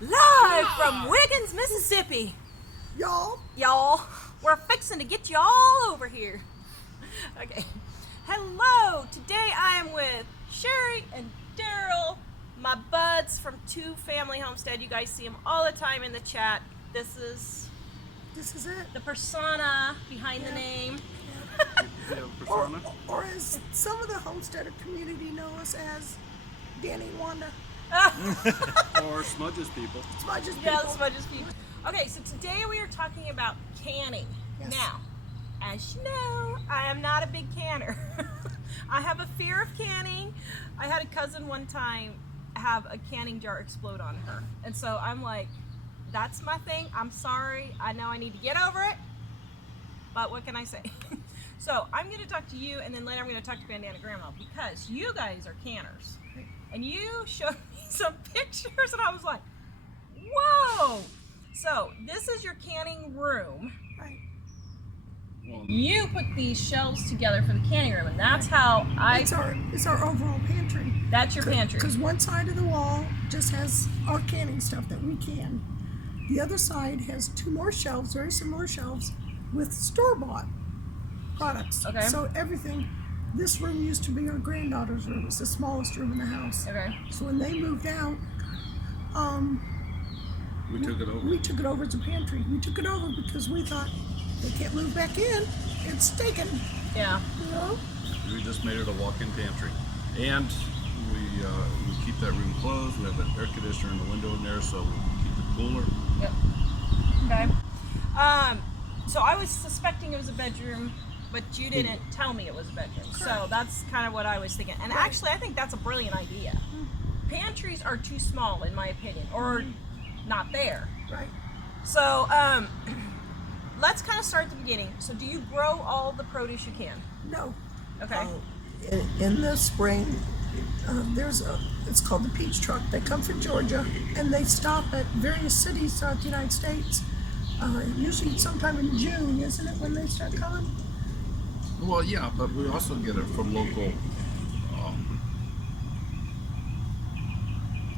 Live from Wiggins, Mississippi. Y'all, we're fixing to get you all over here. Okay. Hello. Today I am with Sherry and Daryl, my buds from Two Family Homestead. You guys see them all the time in the chat. This is it. The persona behind the name. Persona. Or as some of the homesteader community know us as Danny and Wanda. Or Smudge's people. Yeah, the Smudge's people. Okay, so today we are talking about canning. Yes. Now, as you know, I am not a big canner. I have a fear of canning. I had a cousin one time have a canning jar explode on her. And so I'm like, that's my thing. I'm sorry. I know I need to get over it. But what can I say? So I'm going to talk to you, and then later I'm going to talk to Bandana Grandma, because you guys are canners. And you showed me some pictures, and I was like, whoa! So this is your canning room. Right. You put these shelves together for the canning room, and that's how It's our overall pantry. That's your pantry. Because one side of the wall just has our canning stuff that we can. The other side has two more shelves, very similar shelves, with store-bought products. Okay. So everything. This room used to be our granddaughter's room. It's the smallest room in the house. Okay. So when they moved out, We took it over. we took it over as a pantry. We took it over because we thought they can't move back in. It's taken. Yeah. You know? We just made it a walk-in pantry. And we keep that room closed. We have an air conditioner in the window in there, so we keep it cooler. Yep. Okay. So I was suspecting it was a bedroom, but you didn't tell me it was a bedroom. Correct. So that's kind of what I was thinking. And actually, I think that's a brilliant idea. Pantries are too small, in my opinion, or not there. Right. So let's kind of start at the beginning. So do you grow all the produce you can? No. Okay. In the spring, it's called the Peach Truck. They come from Georgia, and they stop at various cities throughout the United States. Usually sometime in June, isn't it, when they start coming? Well, yeah, but we also get it from local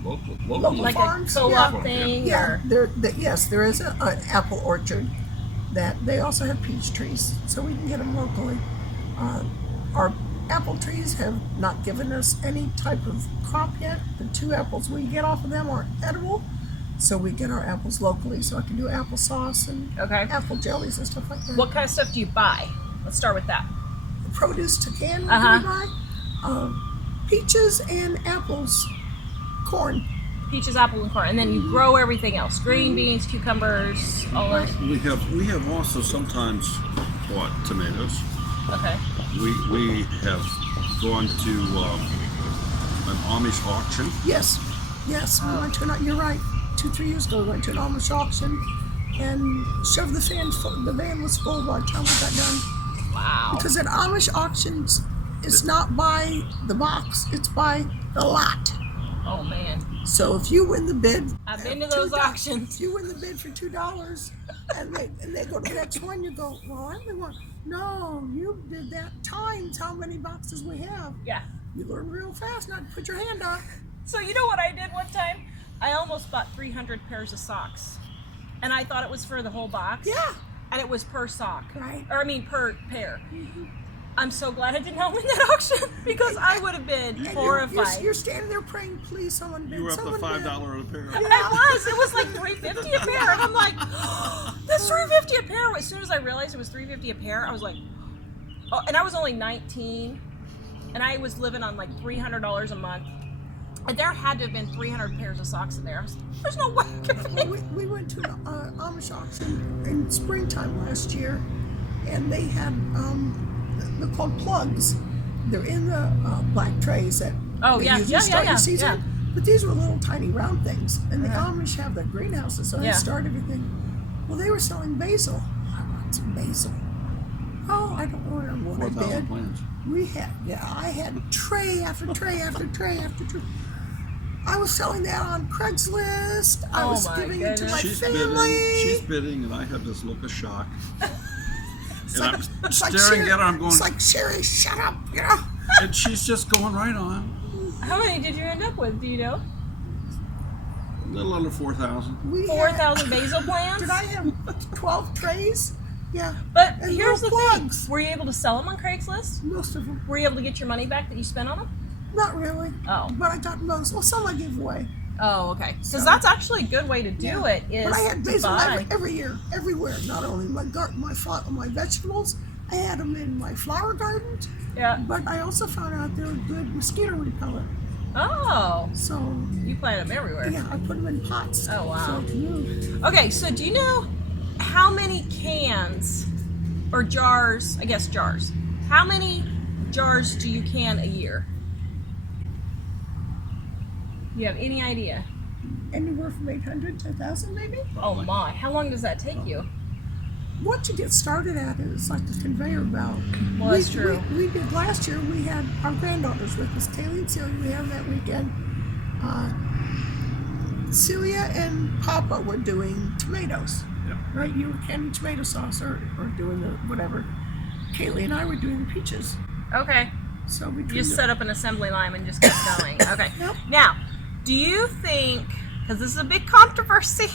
Like farms? a co-op thing? Yeah, Or? yes, there is an apple orchard that they also have peach trees, so we can get them locally. Our apple trees have not given us any type of crop yet. The two apples we get off of them are edible, so we get our apples locally, so I can do applesauce and Okay. apple jellies and stuff like that. What kind of stuff do you buy? Let's start with that. The produce to can we Uh-huh. buy? Peaches and apples, corn. Peaches, apple, and corn, and then you grow everything else: green beans, cucumbers, all those. We have also sometimes bought tomatoes. Okay. We have gone to an Amish auction. Yes, we went to you're right. 2-3 years ago, we went to an Amish auction and shoved the van was full by the time we got done. Wow. Because at Amish auctions, it's not by the box, it's by the lot. Oh man. So if you win the bid, I've been to those auctions. If you win the bid for $2 and they go to the next one, you go, well, I only want. No, you did that times how many boxes we have. Yeah. You learn real fast not to put your hand up. So you know what I did one time? I almost bought 300 pairs of socks, and I thought it was for the whole box. Yeah. And it was per sock. Right. Or I mean per pair. I'm so glad I did not win that auction, because I would have been And horrified. You're standing there praying, please, someone bid. You were up to someone $5 bid. a pair. It was like $3.50 a pair, and I'm like, oh, that's $3.50 a pair. As soon as I realized it was $3.50 a pair, I was like, oh, and I was only 19, and I was living on like $300 a month, and there had to have been 300 pairs of socks in there. I was like, there's no way I could pay. We went to an Amish auction in springtime last year, and they had they're called plugs. They're in the black trays that they usually start the season. yeah. But these were little tiny round things, and the Amish have the greenhouses, so they start everything. Well, they were selling basil. I want some basil. Oh, I don't remember what I 4,000 did. plants. I had tray after tray after tray after tray. I was selling that on Craigslist. I was giving it to my family. She's bidding, and I have this look of shock. And like- I'm it's like staring Sherry- at her, I'm going, It's like, Sherry, shut up, you know? and she's just going right on. How many did you end up with? Do you know? little under 4,000. We 4,000 basil plants? Did I have 12 trays? Yeah. But And here's the little thing. plugs. Were you able to sell them on Craigslist? Most of them. Were you able to get your money back that you spent on them? Not really. Oh. But I got most. Well, some I gave away. Oh, okay. Because So- that's actually a good way to do Yeah. it is But I had to basil buy. every year, everywhere. Not only my garden, my vegetables. I had them in my flower gardens. Yeah. But I also found out they were good mosquito repellent. Oh, So you plant them everywhere. yeah, I put them in pots. Oh, wow. So it moved. Okay, so do you know how many cans or jars, I guess jars, how many jars do you can a year? You have any idea? Anywhere from 800 to 1,000 maybe. Oh my, how long does that take you? What you get started at is like a conveyor belt. Well, that's true. We did last year. We had our granddaughters with us, Kaylee and Celia. We had that weekend. Celia and Papa were doing tomatoes. Yeah. Right? You were canning tomato sauce or doing the whatever. Kaylee and I were doing the peaches. Okay. So we You just set up an assembly line and just kept going. Okay. Yep. Now, do you think, because this is a big controversy,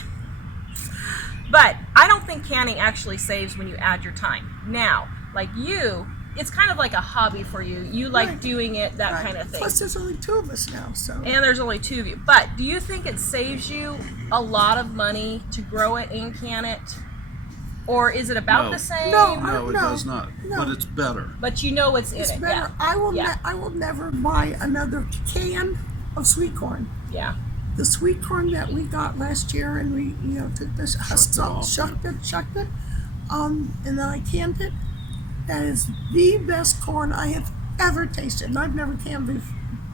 but I don't think canning actually saves when you add your time. Now, like you, it's kind of like a hobby for you. You like Right. doing it, that Right. kind of thing. Plus, there's only 2 of us now, so. And there's only 2 of you. But do you think it saves you a lot of money to grow it and can it? Or is it about No. the same? No, No, it No. does not. No. But it's better. But you know what's in It's it. better. Yeah. I will never buy another can of sweet corn. Yeah. The sweet corn that we got last year, and we took this Shucked it off. shucked it, and then I canned it. That is the best corn I have ever tasted, and I've never canned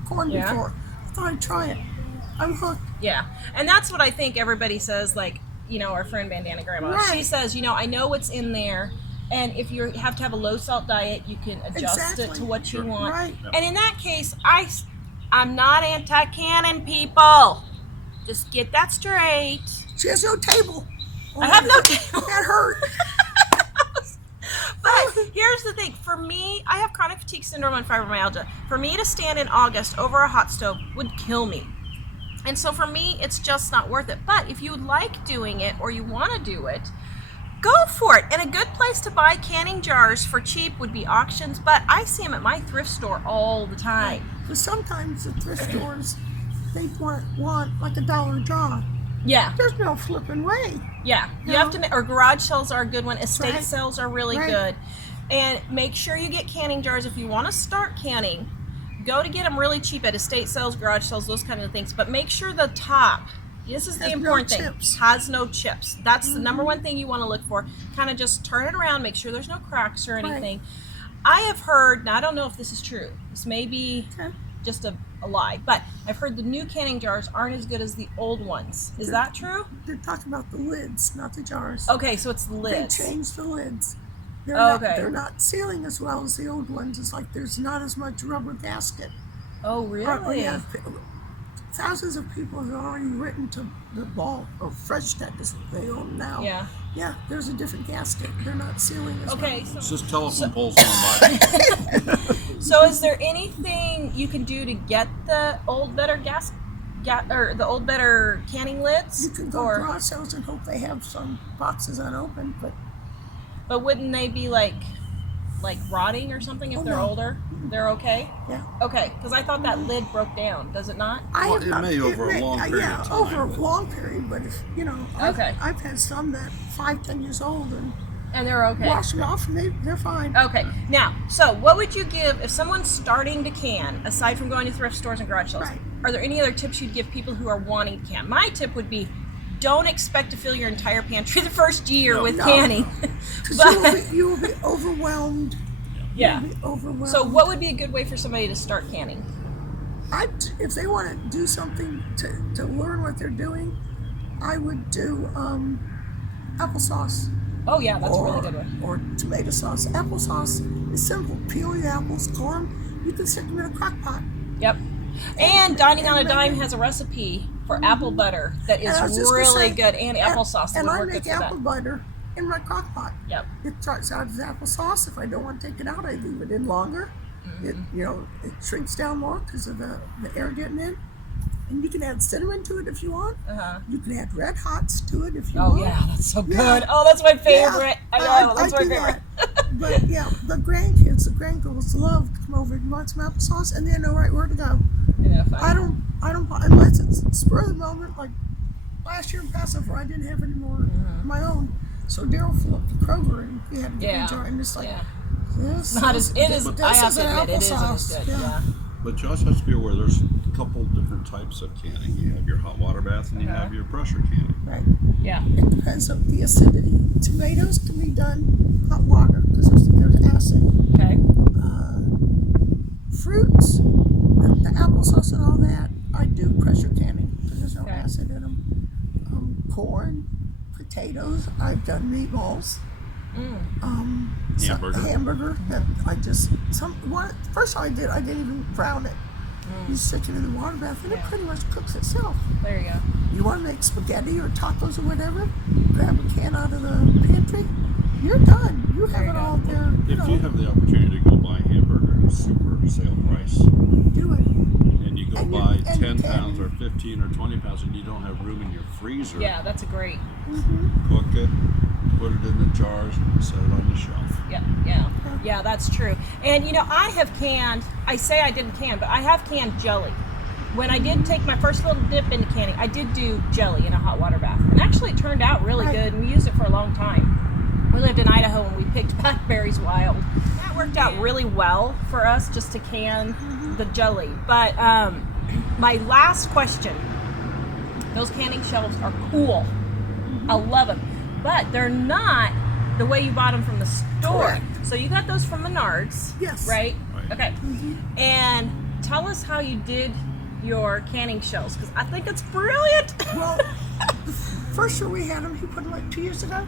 corn Yeah. before. I thought I'd try it. I'm hooked. Yeah. And that's what I think everybody says, like, our friend Bandana Grandma. She Right. says, I know what's in there. And if you have to have a low salt diet, you can adjust it Exactly. to what you Sure. want. Right. Yep. And in that case, I'm not anti-canning, people. Just get that straight. She has no table. I have no table. That hurt. But here's the thing. For me, I have chronic fatigue syndrome and fibromyalgia. For me to stand in August over a hot stove would kill me. And so for me, it's just not worth it. But if you like doing it or you want to do it, go for it. And a good place to buy canning jars for cheap would be auctions, but I see them at my thrift store all the time. But sometimes the thrift stores, they want like $1 a jar. Yeah, There's no flipping way. yeah. You No. have to, or garage sales are a good one. Estate Right. sales are really Right. good. And make sure you get canning jars if you want to start canning. Go to get them really cheap at estate sales, garage sales, those kind of things. But make sure the top, this is the Has no important thing, chips. has no chips. That's the number one thing you want to look for. Kind of just turn it around, make sure there's no cracks or anything. I have heard, now I don't know if this is true, this may be Okay. just a lie, but I've heard the new canning jars aren't as good as the old ones. Is that true? They're talking about the lids, not the jars. Okay, so it's the They lids. changed the lids. Okay. They're not sealing as well as the old ones. It's like there's not as much rubber gasket. Oh, Or really? yeah, thousands of people have already written to the ball or Fresh Tech as they own now. Yeah. Yeah, there's a different gasket. They're not sealing as Okay, well. It's so, just telephone poles on my so is there anything you can do to get the old better or the old better canning lids? You can go to garage sales and hope they have some boxes unopened, But wouldn't they be like rotting or something if Oh, they're no. older? They're okay? yeah. Okay, because I thought that lid broke down. Does it not? Well, have it not- may over a long period yeah, of time, over a but- long period, but if, Okay. I've had some that 5-10 years old and And they're okay. wash them off and they're fine. Okay. Now, so what would you give if someone's starting to can, aside from going to thrift stores and garage sales? Right. Are there any other tips you'd give people who are wanting to can? My tip would be, don't expect to fill your entire pantry the first year No. with No. canning. Because you will be overwhelmed. Yeah. You'll be overwhelmed. So what would be a good way for somebody to start canning? If they want to do something to learn what they're doing, I would do applesauce. Oh yeah, that's a or, really good one. Or tomato sauce. Applesauce is simple. Peel your apples, core them. You can stick them in a crock pot. Yep. And Dining on a and Dime maybe- has a recipe for apple butter that is And I was just gonna really say, good, and applesauce that And would I work make good for apple that. butter in my crock pot. Yep. It starts out as applesauce. If I don't want to take it out, I leave it in longer. Mm-hmm. It shrinks down more because of the air getting in. And you can add cinnamon to it if you want. Uh-huh. You can add red hots to it if you Oh want. yeah, that's so good. Yeah. Oh, that's my favorite. Yeah, I know, that's I my do favorite. that. But yeah, the grandgirls love to come over and want some applesauce, and they know right where to go. Yeah, fine. I don't buy unless it's spur of the moment. Like last year in Passover, I didn't have any more of my own, so Daryl flew up to Kroger and he had a Yeah. jar, and it's like Yeah. this. Not as it is. This I have is to an admit, it isn't as applesauce. good. Yeah. But you also have to be aware there's a couple different types of canning. You have your hot water bath and you have your pressure canning. Right. Yeah. It depends on the acidity. Tomatoes can be done hot water because there's acid. Okay. Fruits, the applesauce and all that, I do pressure canning because there's no Okay. acid in them. Corn, potatoes, I've done meatballs. Hamburger that I just first time I didn't even brown it. You stick it in the water bath and it pretty much cooks itself. There you go. You want to make spaghetti or tacos or whatever, grab a can out of the pantry, you're done. You have it all there. If you have the opportunity to go buy a hamburger at a super sale price, do it. and you go And buy you 10 can. pounds or 15 or 20 pounds and you don't have room in your freezer, Yeah, that's a great. cook it, put it in the jars, and set it on the shelf. Yeah, that's true. And you know, I have canned, I say I didn't can, but I have canned jelly. When I did take my first little dip into canning, I did do jelly in a hot water bath. And actually it turned out really good, and we used it for a long time. We lived in Idaho and we picked blackberries wild. That worked out really well for us just to can the jelly. But my last question, those canning shelves are cool. I love them. But they're not the way you bought them from the store. Correct. So you got those from Menards, Yes. right? Right. Okay. And tell us how you did your canning shelves, because I think it's brilliant. Well, the first year we had them, he put them like 2 years ago.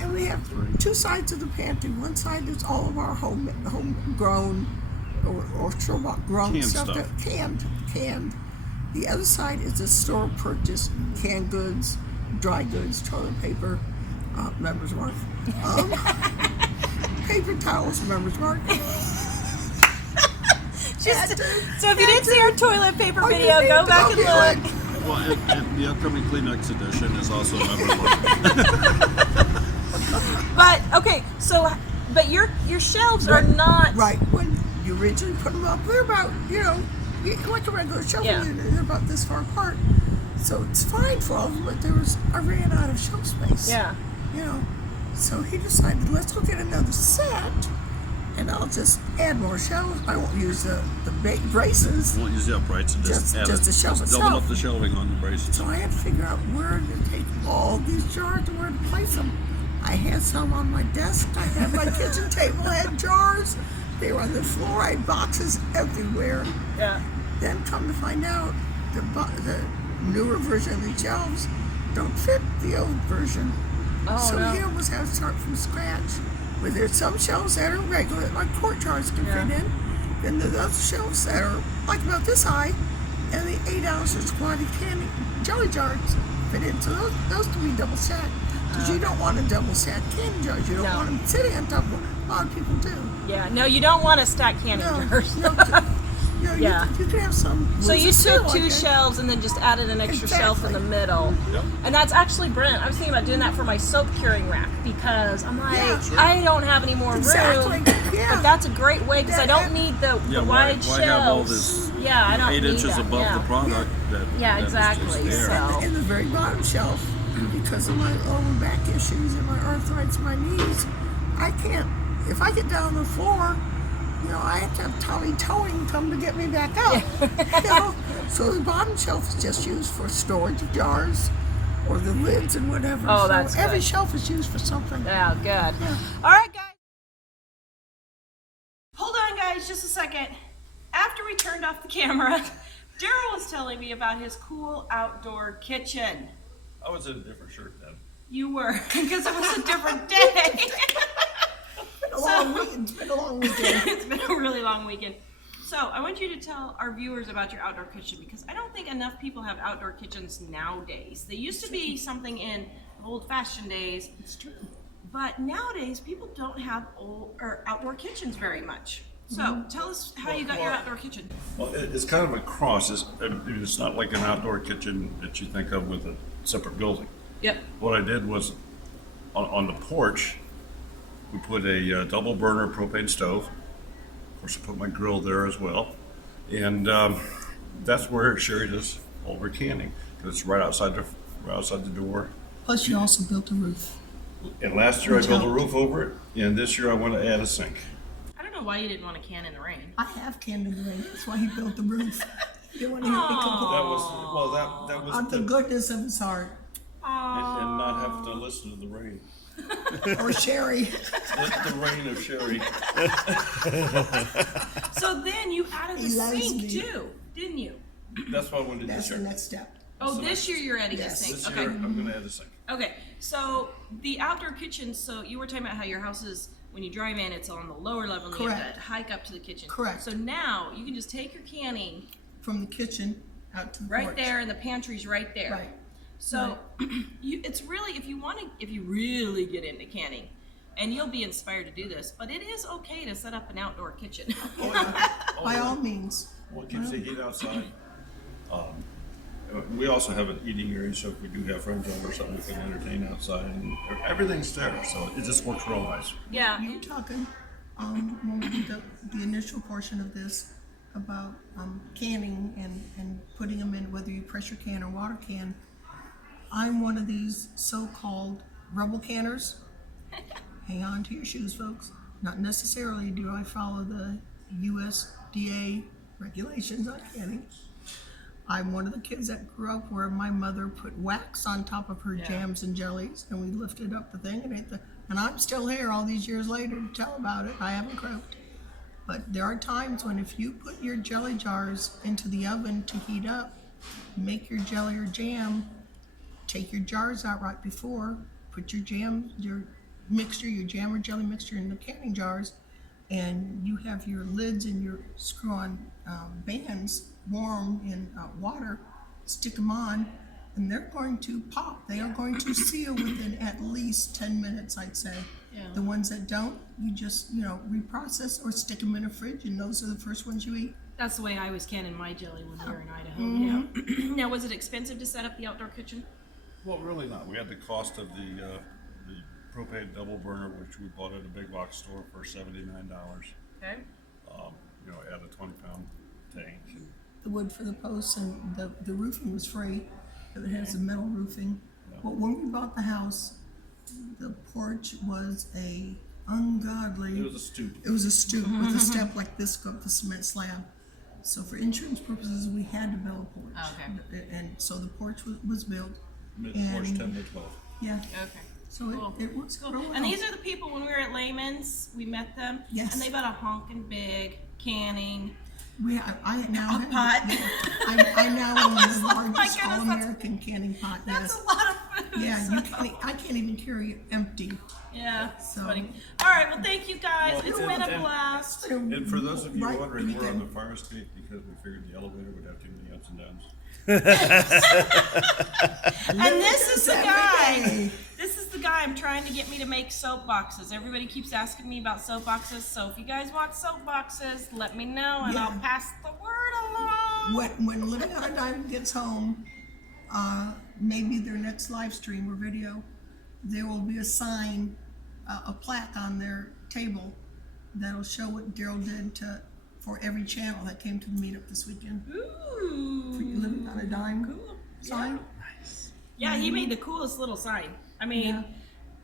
And we have two sides of the pantry. One side is all of our homegrown or store-bought grown Canned stuff. stuff. Canned. The other side is the store purchased canned goods, dry goods, toilet paper, Members Mark, paper towels, Members Mark. So if you didn't see our toilet paper video, you go need back to and go look. view it. Well, and the upcoming Kleenex edition is also a member mark. But okay, so but your shelves are not Right, when you originally put them up, they're about, like a regular shelf unit, they're about this far apart. So it's fine for all of them, but I ran out of shelf space. Yeah. So he decided, let's go get another set, and I'll just add more shelves. I won't use the braces. You won't use the uprights, and just add Just the shelf just double itself. up the shelving on the braces. So I had to figure out where to take all these jars and where to place them. I had some on my desk. I had my kitchen table had jars. They were on the floor. I had boxes everywhere. Yeah. Then come to find out, the newer version of the shelves don't fit the old version. Oh, So no. he almost had to start from scratch. Where there's some shelves that are regular, like quart jars can fit in. Then there's other shelves that are like about this high, and the 8-ounce quantity candy jelly jars fit in. So those can be double stacked. Because you don't want a double stacked candy jars. You don't want them sitting on top of them. A lot of people do. Yeah. No, you don't want to stack canning jars. You can have some. So you loose took like two that. shelves and then just added an extra shelf in the middle. Yep. And that's actually brilliant. I was thinking about doing that for my soap curing rack because I'm like, Yeah, sure. I don't have any more Exactly. room. Yeah. But that's a great way because I don't need the why wide have all shelves. this Yeah, I don't 8 need inches that. above the product that Yeah, that is exactly. just there. So- In the very bottom shelf, because of my lower back issues and my arthritis in my knees, I can't. If I get down on the floor, I have to have Tommy Towing come to get me back up. So the bottom shelf is just used for storage of jars or the lids and whatever. Oh, so that's every good. shelf is used for something. Yeah, good. Yeah. All right, guys. Hold on, guys, just a second. After we turned off the camera, Daryl was telling me about his cool outdoor kitchen. I was in a different shirt then. You were, because it was a different day. It's been a long weekend. It's been a really long weekend. So I want you to tell our viewers about your outdoor kitchen because I don't think enough people have outdoor kitchens nowadays. They used to be something in old-fashioned days. It's true. But nowadays, people don't have outdoor kitchens very much. So tell us how you got your outdoor kitchen. Well, it's kind of a cross. It's not like an outdoor kitchen that you think of with a separate building. Yep. What I did was on the porch, we put a double burner propane stove. Of course, I put my grill there as well. And that's where Sherry does all of her canning. It's right outside the door. Plus, you also built a roof. And last year I built a roof over it, and this year I want to add a sink. I don't know why you didn't want to can in the rain. I have canned in the rain. That's why he built the roof. You want to hear me complain? That was Of the goodness of his heart. and not have to listen to the rain. Or Sherry. The rain of Sherry. So then you added the He loves sink me. too, didn't you? That's what I wanted That's this the year. next step. Oh, this year you're adding a Yes. sink. This Okay. year I'm going to add a sink. Okay. So the outdoor kitchen. So you were talking about how your house is, when you drive in, it's on the lower level, and you have Correct. to hike up to the kitchen. Correct. So now you can just take your canning From the kitchen out to the right porch. there, and the pantry's right there. Right. So it's really, if you really get into canning, and you'll be inspired to do this, but it is okay to set up an outdoor kitchen. By all means. Well, it keeps the heat outside. We also have an eating area, so if we do have friends over or something, we can entertain outside, and everything's there, so it just works real nice. Yeah. You were talking when we did the initial portion of this about canning and putting them in, whether you pressure can or water can. I'm one of these so-called rubble canners. Hang on to your shoes, folks. Not necessarily do I follow the USDA regulations on canning. I'm one of the kids that grew up where my mother put wax on top of her jams and jellies, and we lifted up the thing and ate and I'm still here all these years later to tell about it. I haven't croaked. But there are times when if you put your jelly jars into the oven to heat up, make your jelly or jam, take your jars out right before, put your jam, your mixture, your jam or jelly mixture in the canning jars, and you have your lids and your screw-on bands warm in water, stick them on, and they're going to pop. They are going to seal within at least 10 minutes, I'd say. Yeah. The ones that don't, you just, reprocess or stick them in a fridge, and those are the first ones you eat. That's the way I was canning my jelly when we were in Idaho. Yeah. Now, was it expensive to set up the outdoor kitchen? Well, really not. We had the cost of the propane double burner, which we bought at a big box store for $79. Okay. Add a 20-pound tank. The wood for the posts and the roofing was free. It has the metal roofing. But when we bought the house, the porch was a ungodly. It was a stoop. It was a stoop with a step like this go up the cement slab. So for insurance purposes, we had to build a porch. Okay. And so the porch was built. Mid-porch 10 by 12. Yeah. Okay. So Cool. it works Cool. real well. And these are the people when we were at Layman's, we met them. Yes. And they've got a honking big canning. I now A pot. I now own the largest goodness, all-American canning pot. That's Yes. a lot of food. Yeah, I can't even carry it empty. Yeah. It's So- funny. All right. Well, thank you guys. Well, It's been a blast. And for those of you Right wondering, we're on weekend. the fire escape because we figured the elevator would have too many ups and downs. And this is the Every guy. day. This is the guy I'm trying to get me to make soap boxes. Everybody keeps asking me about soap boxes. So if you guys want soap boxes, let me know and I'll Yeah. pass the word along. When Living on a Dime gets home, maybe their next live stream or video, there will be a sign, a plaque on their table that'll show what Daryl did for every channel that came to the meetup this weekend. Ooh. For you Living on a Dime Cool. sign. Yeah, he made the coolest little sign. I mean,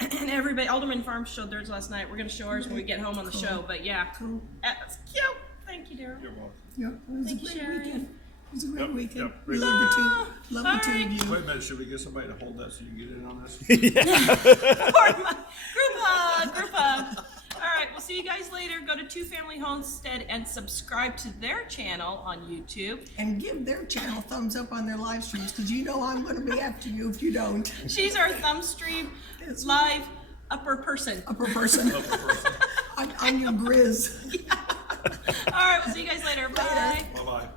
and everybody, Alderman Farms showed theirs last night. We're going to show ours when we get home on the show. But yeah, Cool. that's cute. Thank you, Daryl. You're welcome. Yep, it was Thank a you, great Sherry. weekend. It was a great Yep, weekend. yep. We love the two of Alright. you. Wait a minute, should we get somebody to hold that so you can get in on this? Group hug. All right, we'll see you guys later. Go to Two Family Homestead and subscribe to their channel on YouTube. And give their channel thumbs up on their live streams, because you know I'm going to be after you if you don't. She's our thumb stream That's live upper person. Upper person. I'm your Grizz. All right, we'll see you guys later. Bye. Bye-bye.